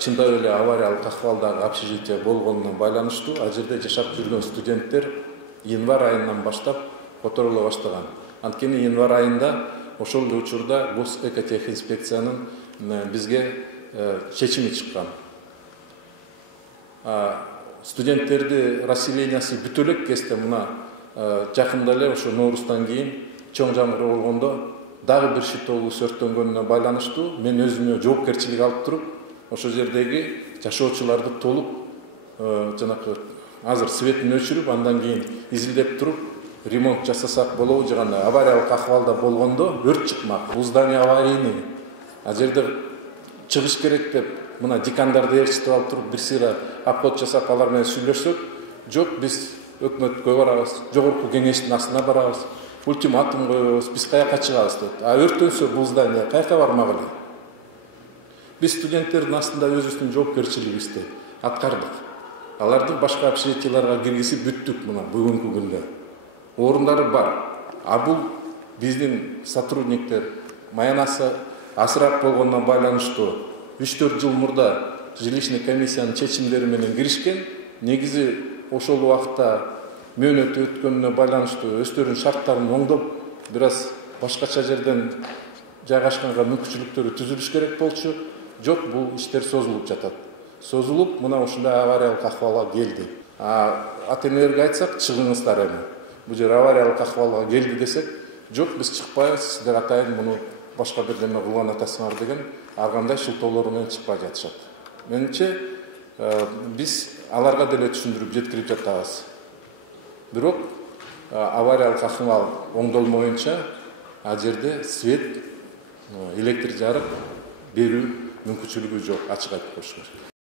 чындап эле авариялык акыбалдагы общежитие болгонуна байланыштуу ал жерде жашап жүргөн студенттер январь айынан баштап которула баштаган. Анткени январь айында ошол эле учурда Госэкотехинспекциянын бизге чечими чыккан. Студенттерди расселениясы бүтө элек кезде мына жакында эле ошо Нооруздан кийин чоң жамгыр болгондо дагы бир шитоолус өрттөнгөнүнө байланыштуу мен өзүмө жоопкерчилик алып туруп ошол жердеги жашоочуларды толук жанакы азыр светин өчүрүп андан кийин изилдеп туруп ремонт жасасак болобу же кандай авариялык акыбалда болгондо өрт чыкмак. Бул здание аварийный. Ал жерде чыгыш керек деп мына декандарды ээрчитип алып туруп бир сыйра обход жасап алар менен сүйлөшсөк, жок биз өкмөткө барабыз, жогорку кеңештин астына барабыз, ультиматум коебуз, биз каяка чыгабыз деп. Өрттөнсө бул здание каяка бармак эле. Биз студенттердин астында өзүбүздүн жоопкерчилигибизди аткардык. Аларды башка общежитияларга киргизип бүттүк мына бүгүнкү күндө. Орундары бар. Бул биздин сотрудниктер маянасы асыраак болгондон байланыштуу 3-4 жыл мурда жилищный комиссиянын чечимдери менен киришкен. Негизи ошол убакта мөөнөтү өткөнүнө байланыштуу өздөрүнүн шарттарын оңдоп, бир аз башкача жерден жайгашканга мүмкүнчүлүктөрү түзүлүш керек болчу. Жок, бул иштер созулуп жатат. Созулуп, мына ушундай авариялык акыбалга келди. Ата-энелерге айтсак, чыгыңыздар эми. Бул жер авариялык акыбалга келди десек, жок, биз чыкпайбыз, сиздер атайын муну башка бирдеме кылган атасыңар деген ар кандай шылтоолор менен чыкпай жатышат. Менимче, биз аларга деле түшүндүрүп жеткирип жатабыз. Бирок авариялык акыбал оңдолмоюнча ал жерде свет, электр жарык берүү мүмкүнчүлүгү жок, ачык айтып коюш керек.